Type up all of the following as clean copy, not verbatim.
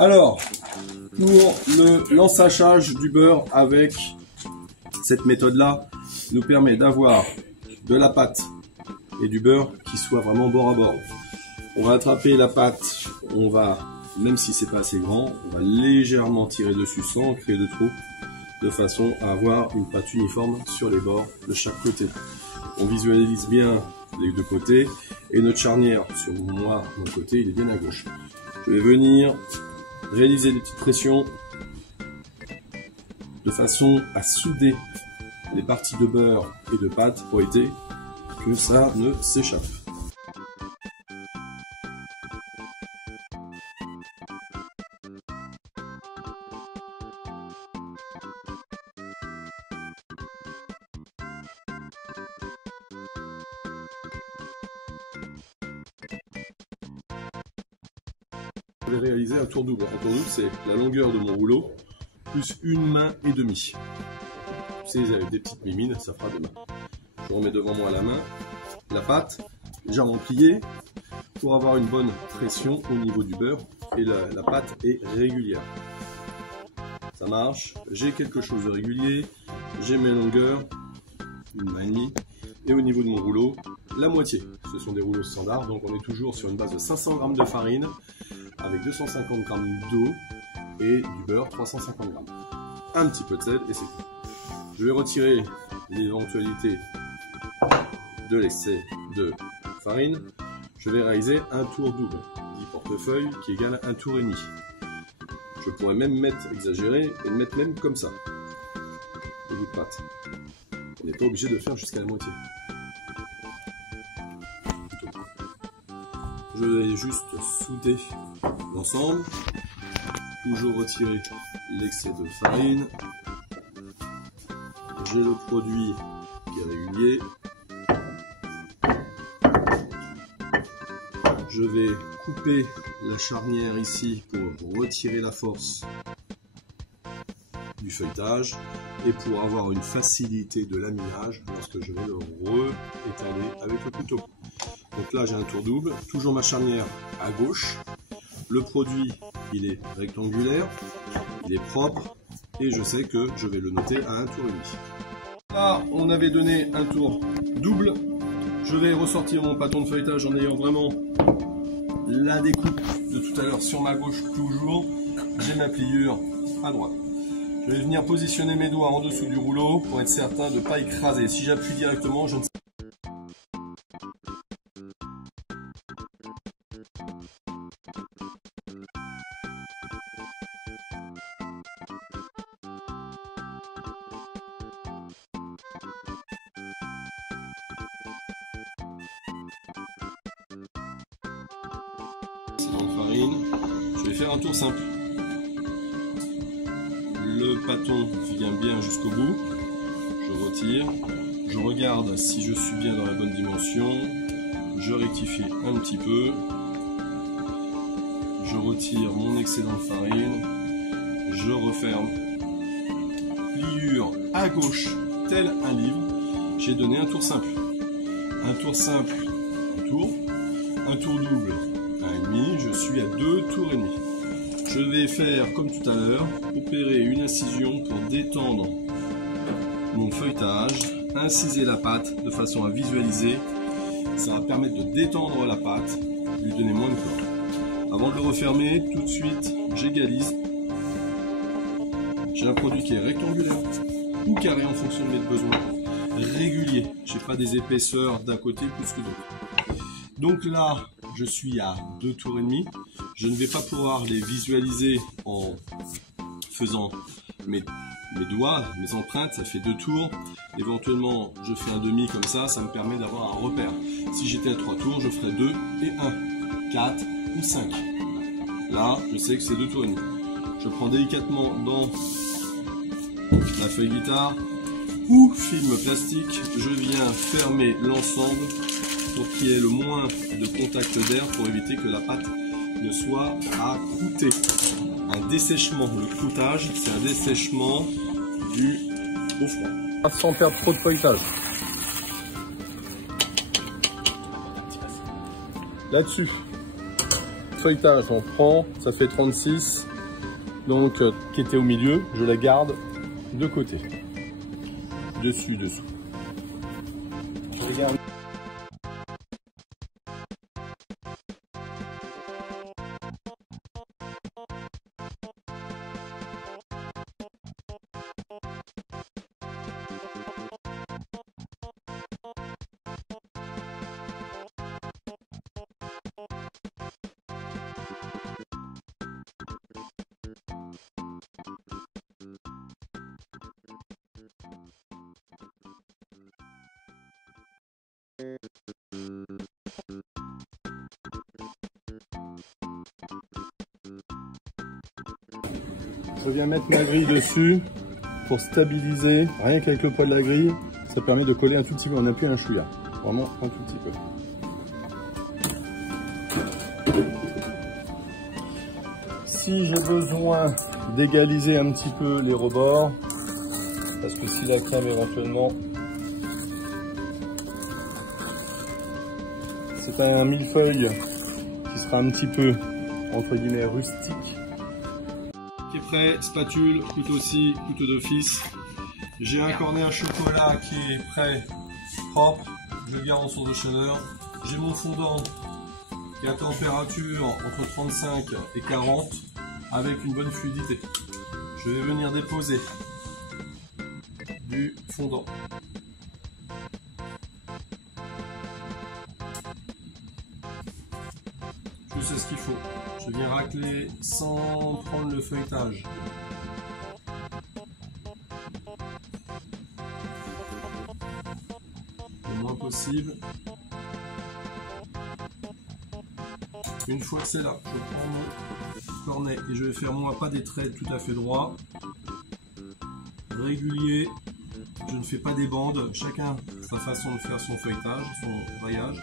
Alors, pour l'ensachage du beurre avec cette méthode-là, nous permet d'avoir de la pâte et du beurre qui soit vraiment bord à bord. On va attraper la pâte, on va, même si c'est pas assez grand, on va légèrement tirer dessus sans créer de trou, de façon à avoir une pâte uniforme sur les bords de chaque côté. On visualise bien les deux côtés et notre charnière sur moi, mon côté, il est bien à gauche. Je vais venir réaliser des petites pressions de façon à souder les parties de beurre et de pâte pour éviter que ça ne s'échappe. Je vais réaliser un tour double. Un tour double, c'est la longueur de mon rouleau plus une main et demie. Vous savez, avec des petites mimines, ça fera deux mains. Je remets devant moi la main, la pâte, légèrement pliée, pour avoir une bonne pression au niveau du beurre et la pâte est régulière. Ça marche, j'ai quelque chose de régulier, j'ai mes longueurs, une main et demie, et au niveau de mon rouleau, la moitié. Ce sont des rouleaux standards, donc on est toujours sur une base de 500 g de farine, avec 250 g d'eau et du beurre 350 g. Un petit peu de sel et c'est tout. Je vais retirer l'éventualité de l'excès de farine. Je vais réaliser un tour double, 10 portefeuilles qui égale un tour et demi. Je pourrais même exagérer et le mettre même comme ça. Le bout de pâte. On n'est pas obligé de faire jusqu'à la moitié. Je vais juste souder l'ensemble. Toujours retirer l'excès de farine. J'ai le produit qui est régulier. Je vais couper la charnière ici pour retirer la force du feuilletage et pour avoir une facilité de laminage lorsque je vais le re-étaler avec le couteau. Donc là j'ai un tour double, toujours ma charnière à gauche. Le produit il est rectangulaire, il est propre et je sais que je vais le noter à un tour et demi. Là on avait donné un tour double. Je vais ressortir mon bâton de feuilletage en ayant vraiment la découpe de tout à l'heure sur ma gauche toujours. J'ai ma pliure à droite. Je vais venir positionner mes doigts en dessous du rouleau pour être certain de ne pas écraser. Si j'appuie directement, je ne sais pas. Farine. Je vais faire un tour simple. Le bâton vient bien jusqu'au bout. Je retire. Je regarde si je suis bien dans la bonne dimension. Je rectifie un petit peu. Je retire mon excédent de farine. Je referme. Pliure à gauche, tel un livre. J'ai donné un tour simple. Un tour simple, un tour. Un tour double. Je suis à 2 tours et demi. Je vais faire comme tout à l'heure, opérer une incision pour détendre mon feuilletage, inciser la pâte de façon à visualiser. Ça va permettre de détendre la pâte, lui donner moins de corps. Avant de le refermer, tout de suite, j'égalise. J'ai un produit qui est rectangulaire ou carré en fonction de mes besoins, régulier. Je n'ai pas des épaisseurs d'un côté plus que d'autre. Donc là, je suis à 2 tours et demi. Je ne vais pas pouvoir les visualiser en faisant mes doigts, mes empreintes, ça fait 2 tours. Éventuellement, je fais un demi comme ça, ça me permet d'avoir un repère. Si j'étais à 3 tours, je ferais 2 et 1, 4 ou 5. Là, je sais que c'est 2 tours et demi. Je prends délicatement dans la feuille guitare ou film plastique, je viens fermer l'ensemble pour qu'il y ait le moins de contact d'air pour éviter que la pâte ne soit à croûter. Un dessèchement, le croûtage, c'est un dessèchement du au froid. Sans perdre trop de feuilletage. Là-dessus, feuilletage, on prend, ça fait 36, donc qui était au milieu, je la garde de côté, dessus, dessous. Je les garde. Je viens mettre ma grille dessus pour stabiliser, rien qu'avec le poids de la grille, ça permet de coller un tout petit peu, on appuie un chouïa, vraiment un tout petit peu. Si j'ai besoin d'égaliser un petit peu les rebords, parce que si la crème éventuellement, c'est un millefeuille qui sera un petit peu, entre guillemets, rustique. Qui est prêt, spatule, couteau-ci, couteau d'office. J'ai un cornet à chocolat qui est prêt, propre, je le garde en source de chaleur. J'ai mon fondant qui est à température entre 35 et 40 avec une bonne fluidité. Je vais venir déposer du fondant. Je sais ce qu'il faut. Je viens racler sans prendre le feuilletage. Le moins possible. Une fois que c'est là, je prends mon cornet et je vais faire moi pas des traits tout à fait droits. Régulier. Je ne fais pas des bandes. Chacun sa façon de faire son feuilletage, son rayage.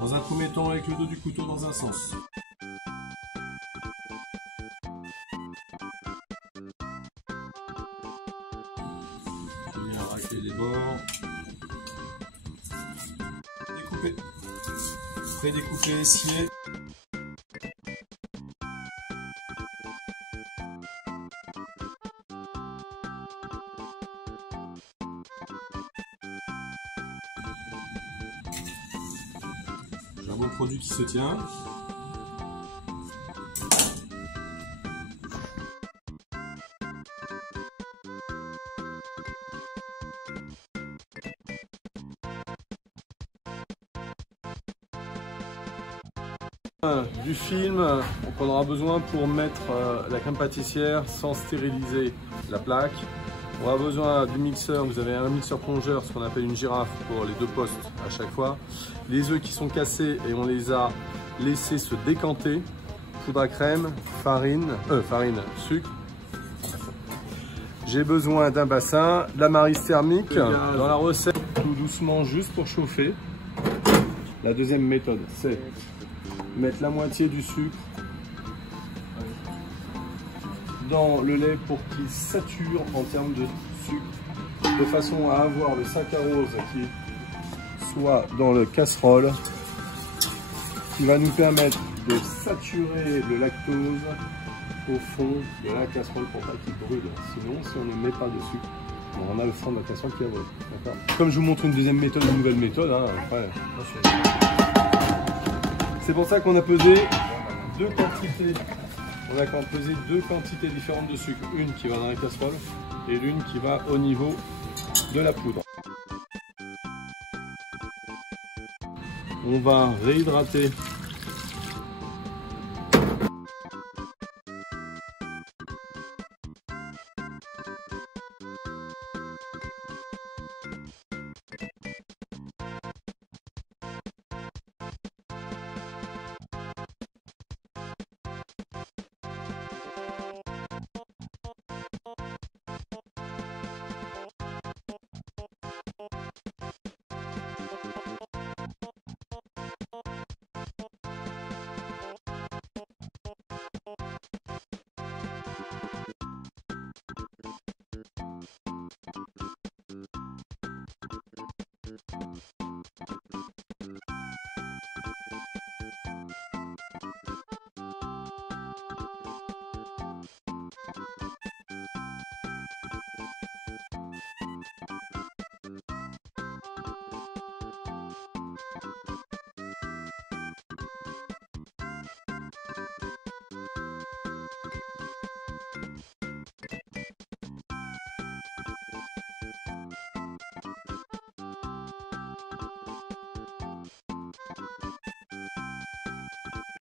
Dans un premier temps avec le dos du couteau dans un sens. Je viens racler les bords. Découper. Pré-découper, scier. J'ai un bon produit qui se tient. Du film, on aura besoin pour mettre la crème pâtissière sans stériliser la plaque. On aura besoin du mixeur, vous avez un mixeur plongeur, ce qu'on appelle une girafe pour les deux postes à chaque fois. Les œufs qui sont cassés et on les a laissés se décanter. Poudre à crème, farine, sucre. J'ai besoin d'un bassin, de la maryse thermique. Dans la recette, tout doucement juste pour chauffer. La deuxième méthode, c'est mettre la moitié du sucre dans le lait pour qu'il sature en termes de sucre, de façon à avoir le saccharose qui soit dans le casserole, qui va nous permettre de saturer le lactose au fond de la casserole pour pas qu'il brûle. Sinon, si on ne met pas de sucre, on a le fond de la casserole qui va brûler. Comme je vous montre une deuxième méthode, une nouvelle méthode, hein, après. C'est pour ça qu'on a pesé deux quantités. On a pesé deux quantités différentes de sucre. Une qui va dans la casserole et l'une qui va au niveau de la poudre. On va réhydrater